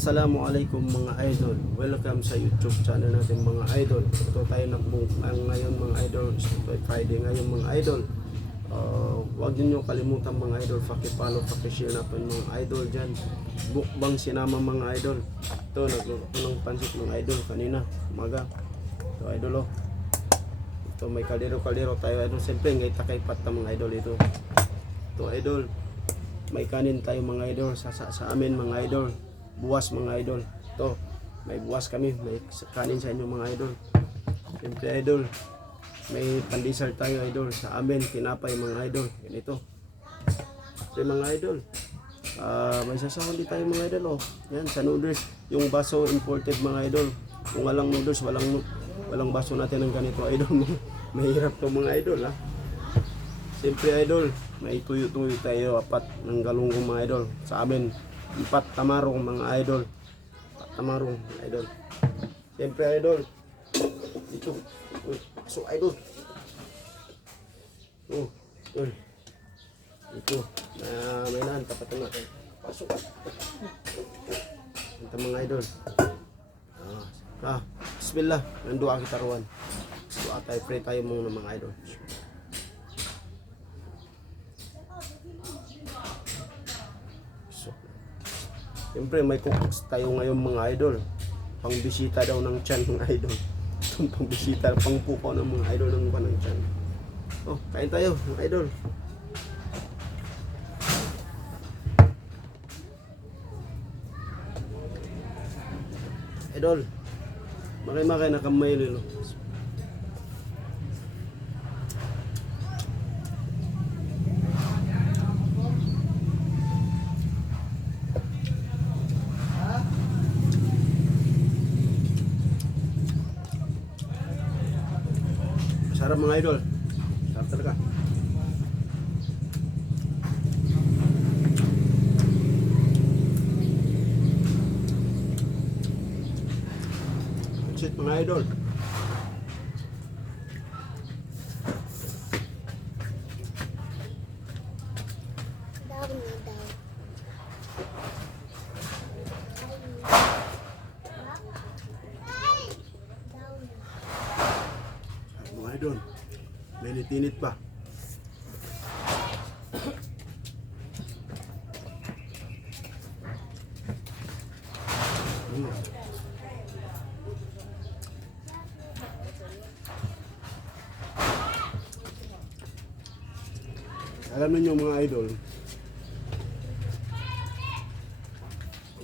Assalamualaikum mga idol. Welcome sa YouTube channel natin mga idol. Ito tayo nagmukbang ngayon mga idol. Friday ngayon mga idol. Huwag niyo kalimutan mga idol, paki-follow, paki-share na po mga idol dyan. Mukbang sinama mga idol. Ito, nagluto ng pansit mga idol kanina, umaga. Ito idol oh. Ito may kaliro-kaliro tayo idol. Siyempre ngay takay patta mga idol ito. Ito idol. May kanin tayo mga idol sa amin mga idol. Buwas mga idol. Ito, may buwas kami, may kanin sa inyo mga idol. Siyempre idol, may pandesal tayo idol sa amin, tinapay mga idol. Ganito. Ito mga idol. May sasahon din tayo mga idol oh. Yan sa noodles, yung baso imported mga idol. Kung walang noodles, walang baso natin ng ganito idol. Mahirap to mga idol ha. Siyempre idol, may tuyo-tuyo tayo, apat ng galunggong mga idol sa amin. 4 tamarong mga idol. 4 tamarong mga idol. Siyempre idol, dito. So idol. Ito. May naan, tapat natin. Pasok. Ito mga idol. Bismillah. Nandua kita ruan. Dua tayo, pray tayo muna mga idol. Siyempre may cooks tayo ngayon mga idol. Pangbisita daw ng tiyan mga idol. Itong pangbisita, pangpukaw ng mga idol ng panang tiyan. Oh, kain tayo mga idol. Idol, makay na kamay lilo. Sarap mga idol. Sarap talaga. That's it mga idol. Mga idol, may nitinit pa. Alam niyo mga idol,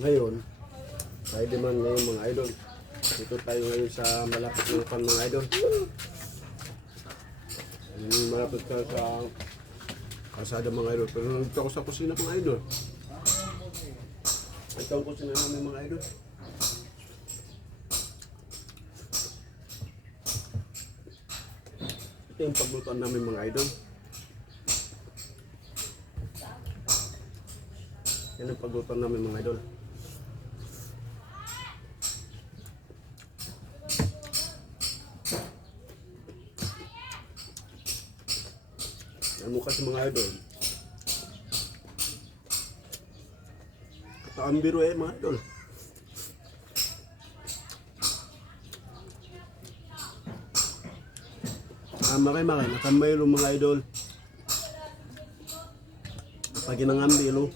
ngayon, Friday man ngayon mga idol. Dito tayo ngayon sa malapit ng mga idol. Malapit ka sa kalsada mga idol. Pero nandito ako sa kusina mga idol. Ito ang kusina namin mga idol. Ito yung paglutuan namin mga idol. Yan ang paglutuan namin mga idol. Ano kasi mga idol, ito ang biro mga idol. Makay nakamaylo mga idol. Pag inangambilo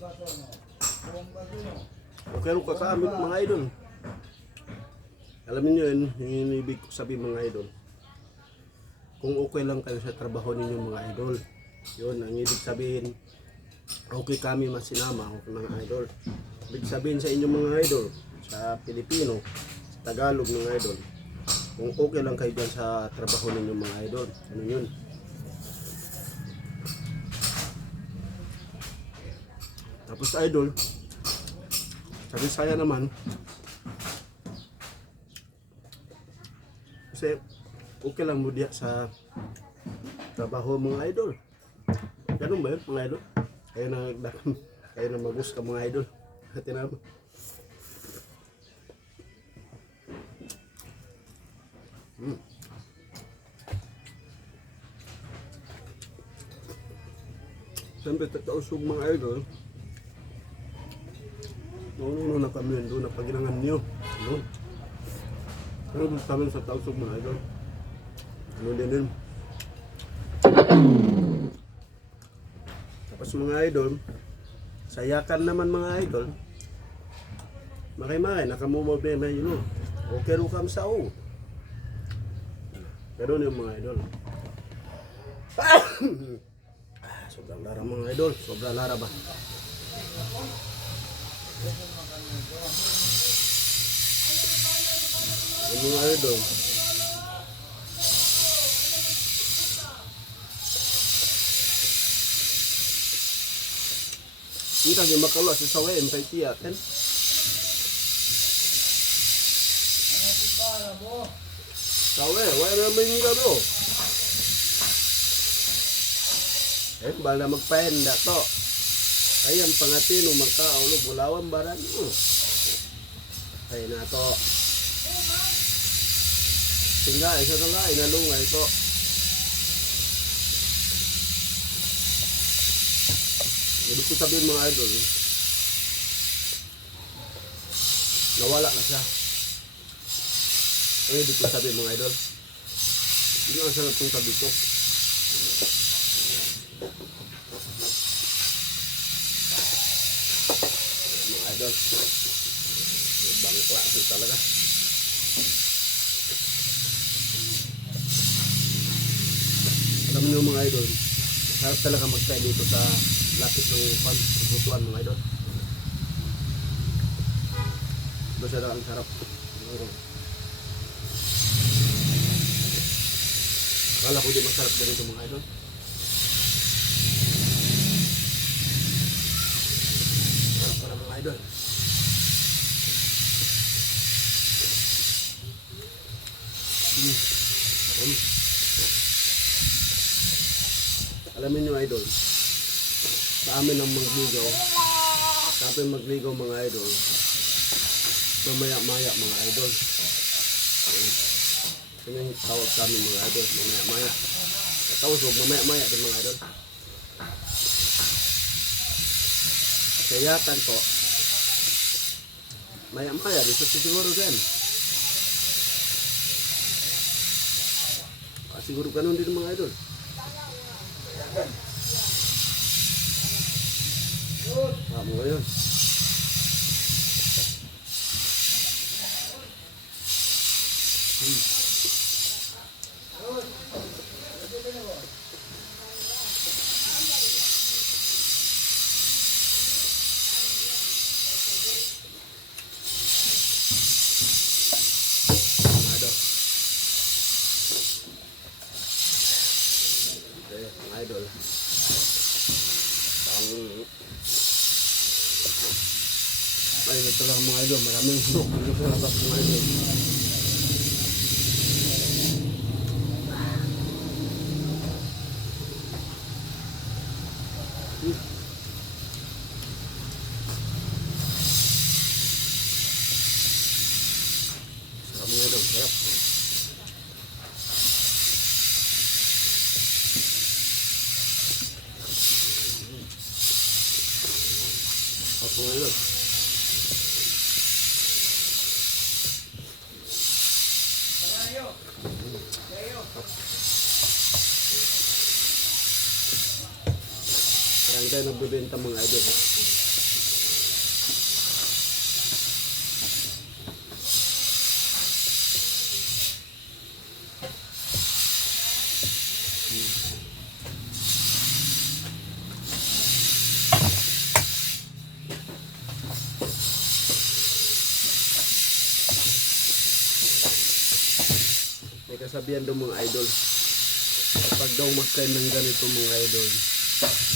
okay ka sa amin mga idol. Alam niyo yun, yung ibig ko sabihin mga idol, kung okay lang kayo sa trabaho ninyo mga idol, yun ang ibig sabihin. Okay kami masinama mga idol. Ibig sabihin sa inyo mga idol, sa Pilipino, sa Tagalog mga idol, kung okay lang kayo dyan sa trabaho ninyo mga idol, ano yun. Tapos idol, sabi saya naman, kasi okay lang mo diya sa trabaho mga idol. Ganun ba yun mga idol? Kayo na magus ka mga idol. Hati naman. Siyempre tatausog mga idol. Noon na kami doon na paginangan niyo. Noon. Ano doon kami sa Tausog mga idol. Ano din. Tapos mga idol, sayakan naman mga idol. Makay-makay, nakamumobe na yun. Okay ro kam sa o. Pero yung mga idol. Sobrang lara mga idol. Sobrang lara ba? Yung mga idol. Hindi kagi makalo sa saway, MP tiyaten. Saway, wala naman yung garo. Bala magpahenda to. Ay, ang pangatino, magkaulo, bulawan baran mo. Ay na to. Tingga, isa na lang, inalungay to. Hindi ko sabihin mga idol. Nawala na siya. Ay, hindi ko sabihin mga idol. Hindi ko sarap itong sabi ko. Mga idol. Ibang klase talaga. Alam niyo mga idol, sarap talaga mag-try dito sa lapit ng paglutuan mga idol. Basta na ang sarap. Akala ko di masarap na dito mga idol. Sarap pala mga idol. Alamin nyo idol, sa amin ang magligaw, sa amin magligaw mga idol, mamaya-maya mga idol. Yan yung tawag sa amin mga idol, mamaya-maya. Tawag mamaya-maya din mga idol. Kayakan po, maya-maya, dito siguro din. Siguro ganun din mga idol. Tama mo yun. Idol. Ay, ito lang mga idol. Maraming hulok dito sa labas mga idol. Sarap mga idol. Sarap. Ako ngayon. Parang tayo nagbibenta mga idol. May kasabihan daw mga idol, kapag daw magkain ng ganito mga idol,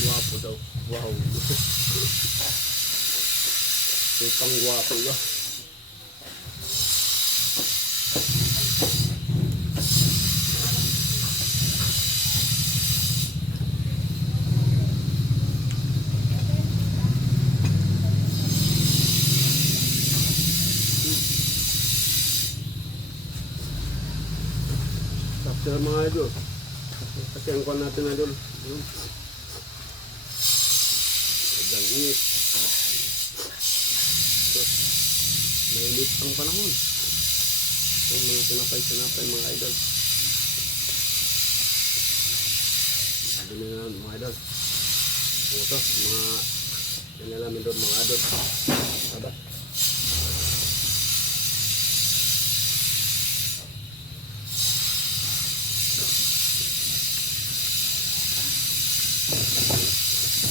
guwapo daw. Wow. Yung pang guwapo ba? Tapos mga idol, kasi ang kuha natin idol, ang init. So, Mainit ang panahon. Yung mga tinapay mga idol. Sabi nila mga idol. Ito, mga pinalamin doon mga idol. Aba.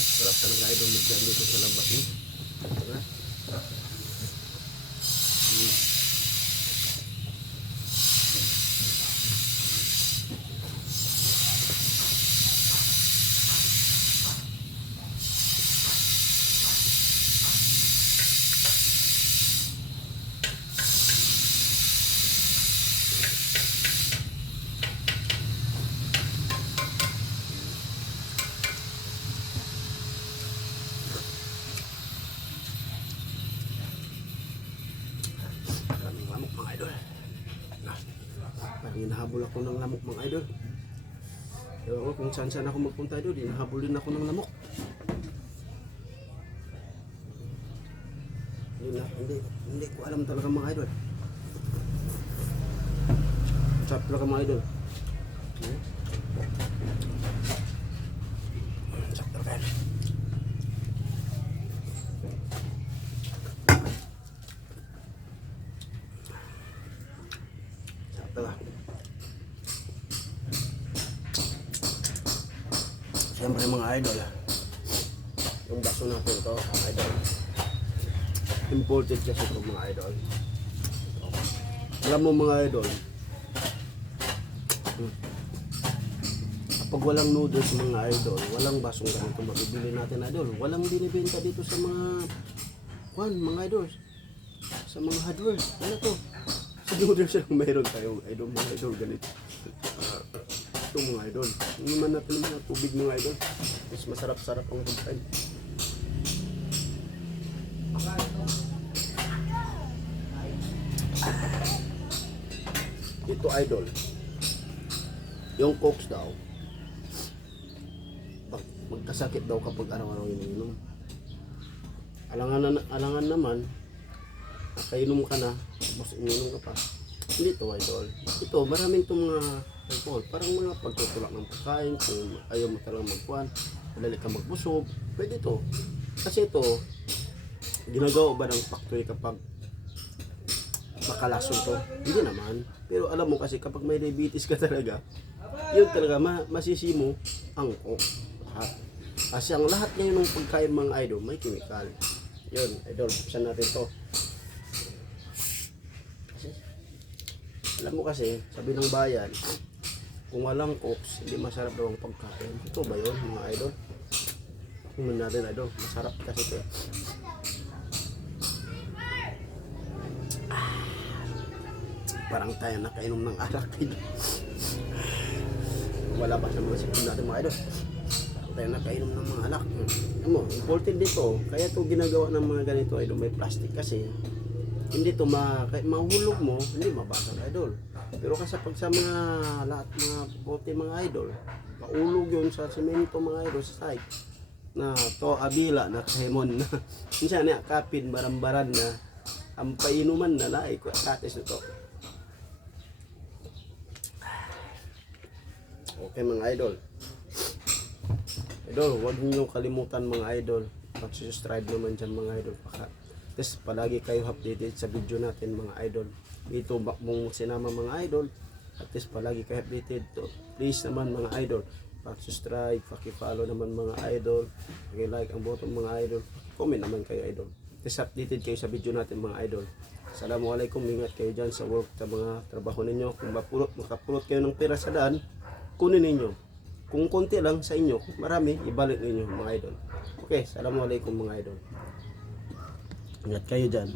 Sarap talaga idol magdaan dito sa labas. Diba? Maraming lamok mga idol. Parang hinahabol ako ng lamok mga idol. Ewan ko kung saan ako magpunta idol, hinahabol din ako ng lamok. Hindi ko alam talaga mga idol. Sarap talaga mga idol. Sarap talaga. Siyempre mga idol, yung baso natin ito, idol, imported kasi ito mga idol. Alam mo mga idol, kapag walang noodles mga idol, walang basong ganito mabibili natin idol. Walang binibenta dito sa mga idol, sa mga hardware. Ano to? Sa noodles lang mayroon tayo idol, mga idol ganito. Ito mga idol, hindi man natin mga tubig mga idol, mas masarap-sarap ang pagkain. Ito idol, yung cokes daw, magkasakit daw kapag araw-araw ininom. Alangan naman, nakainom ka na, tapos ininom ka pa. Hindi to idol, ito maraming itong mga alcohol, parang mga pagtutulak ng pagkain. Kung ayaw mo talagang magkuhan, madali ka magbusog, pwede to. Kasi ito, ginagawa ba ng factory kapag makalason to? Hindi naman. Pero alam mo kasi kapag may diabetes ka talaga, yun talaga masisimo ang lahat. Kasi ang lahat ngayon ng pagkain mga idol may chemical. Yun idol, saan natin to? Alam mo kasi, sabi ng bayan, kung walang cokes, hindi masarap daw ang pagkain. Ito ba yun mga idol? Tingnan natin idol, masarap kasi ito. Parang tayo nakainom ng alak idol. Wala pa sa mga sikon natin mga idol. Parang tayo nakainom ng mga alak. Alam mo, important dito. Kaya ito ginagawa ng mga ganito idol, may plastic kasi. Hindi to mahulog mo, hindi mabasag idol. Pero kasi pag sa mga lahat mga bote mga idol, maulog yun sa semento mga idol sa site. Na to abila na kahimon na. Minsan na kapin barambaran na ang painuman na laik ko kates ito. Okay mga idol. Idol, huwag niyo kalimutan mga idol. Mag-subscribe naman dyan mga idol. Tapos palagi kayo updated sa video natin mga idol. Dito bakbong sinama mga idol. At least palagi kayo updated to. Please naman mga idol, pag-subscribe, paki-follow naman mga idol. Paki-like ang button mga idol. Comment naman kayo idol. Tapos updated kayo sa video natin mga idol. Assalamualaikum, ingat kayo dyan sa work, sa mga trabaho ninyo. Kung makapulot kayo ng pera sa daan, kunin ninyo. Kung konti lang sa inyo, marami, ibalik ninyo mga idol. Okay, assalamualaikum mga idol. Ingat kayo dyan.